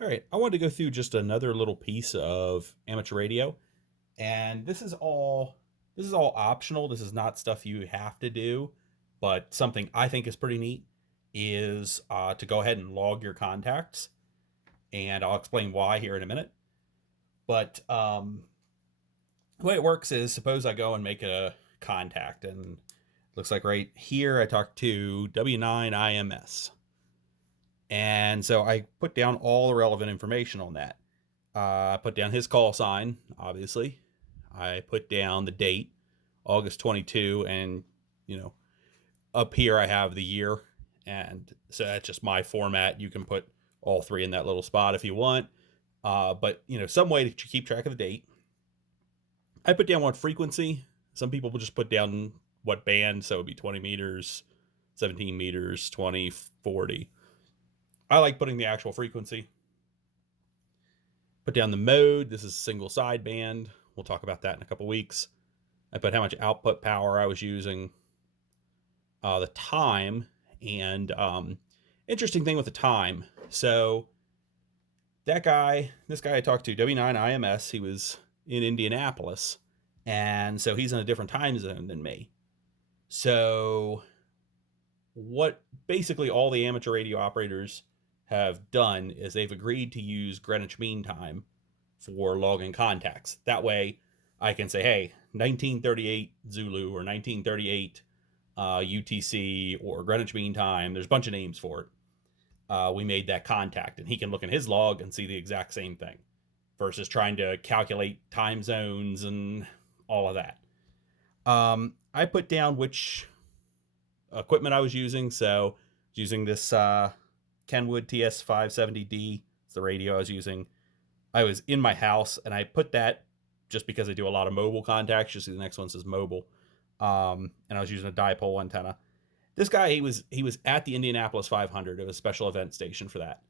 All right, I wanted to go through just another little piece of amateur radio, and this is all optional. This is not stuff you have to do, but something I think is pretty neat is to go ahead and log your contacts, and I'll explain why here in a minute. But the way it works is, suppose I go and make a contact, and it looks like right here I talk to W9IMS. And so I put down all the relevant information on that. I put down his call sign, obviously. I put down the date, August 22, and you know, up here I have the year, and so that's just my format. You can put all three in that little spot if you want, but some way to keep track of the date. I put down what frequency. Some people will just put down what band, so it'd be 20 meters, 17 meters, 20, 40. I like putting the actual frequency. Put down the mode. This is single sideband. We'll talk about that in a couple weeks. I put how much output power I was using, the time, and interesting thing with the time. So this guy I talked to, W9IMS, he was in Indianapolis, and so he's in a different time zone than me. So what basically all the amateur radio operators have done is they've agreed to use Greenwich Mean Time for logging contacts. That way I can say, hey, 1938 Zulu or 1938 UTC or Greenwich Mean Time. There's a bunch of names for it. We made that contact, and he can look in his log and see the exact same thing versus trying to calculate time zones and all of that. I put down which equipment I was using. So using this Kenwood TS570D. It's the radio I was using. I was in my house, and I put that just because I do a lot of mobile contacts. You see the next one says mobile. And I was using a dipole antenna. This guy, he was at the Indianapolis 500. It was a special event station for that.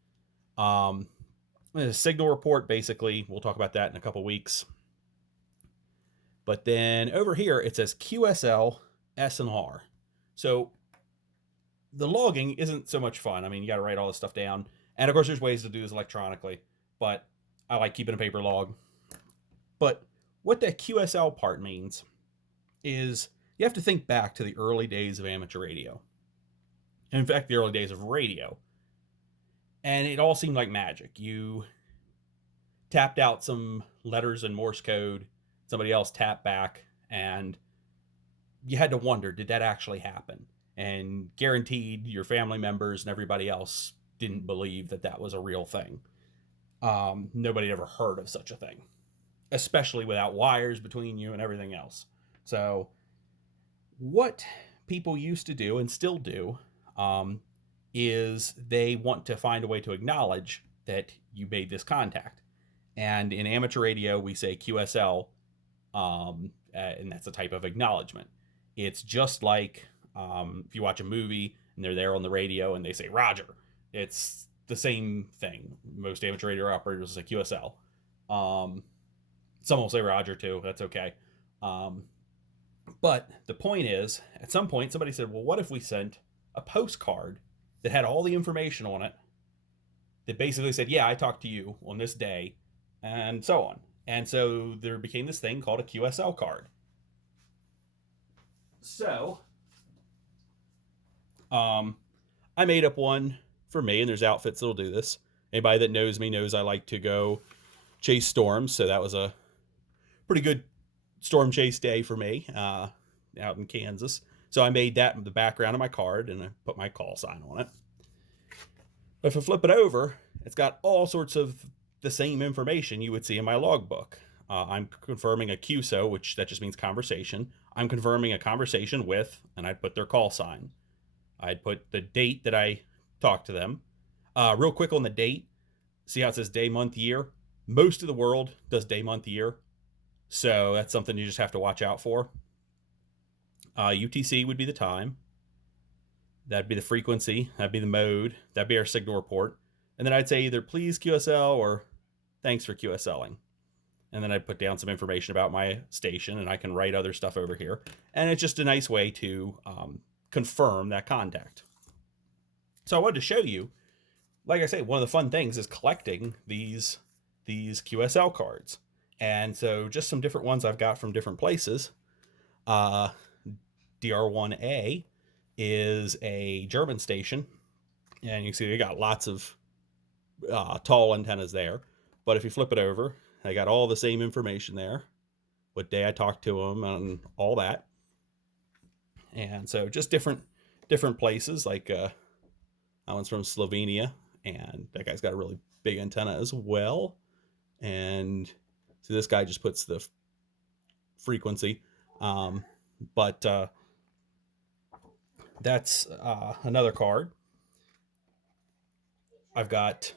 A signal report, basically. We'll talk about that in a couple weeks. But then over here, it says QSL, S, and R. So the logging isn't so much fun. I mean, you got to write all this stuff down. And of course, there's ways to do this electronically, but I like keeping a paper log. But what that QSL part means is you have to think back to the early days of amateur radio. And in fact, the early days of radio. And it all seemed like magic. You tapped out some letters in Morse code, somebody else tapped back, and you had to wonder, did that actually happen? And guaranteed your family members and everybody else didn't believe that that was a real thing. Nobody ever heard of such a thing, especially without wires between you and everything else. So what people used to do and still do is they want to find a way to acknowledge that you made this contact. And in amateur radio, we say QSL, and that's a type of acknowledgement. It's just like if you watch a movie and they're there on the radio and they say Roger, it's the same thing. Most amateur radio operators will say QSL. Some will say Roger too. That's okay. But the point is, at some point, somebody said, well, what if we sent a postcard that had all the information on it that basically said, yeah, I talked to you on this day, and so on. And so there became this thing called a QSL card. So I made up one for me, and there's outfits that'll do this. Anybody that knows me knows I like to go chase storms, so that was a pretty good storm chase day for me out in Kansas. So I made that the background of my card, and I put my call sign on it. But if I flip it over, it's got all sorts of the same information you would see in my logbook. I'm confirming a QSO, which that just means conversation. I'm confirming a conversation with, and I'd put their call sign. I'd put the date that I talked to them. Real quick on the date, see how it says day, month, year? Most of the world does day, month, year. So that's something you just have to watch out for. UTC would be the time. That'd be the frequency. That'd be the mode. That'd be our signal report. And then I'd say either please QSL or thanks for QSLing. And then I'd put down some information about my station, and I can write other stuff over here. And it's just a nice way to confirm that contact. So I wanted to show you like I say, one of the fun things is collecting these QSL cards. And so just some different ones I've got from different places. Uh, DR1A is a German station, and you can see they got lots of tall antennas there. But if you flip it over, I got all the same information there, what day I talked to them, and all that. And so just different places. Like that one's from Slovenia, and that guy's got a really big antenna as well. And so this guy just puts the frequency, but that's another card. I've got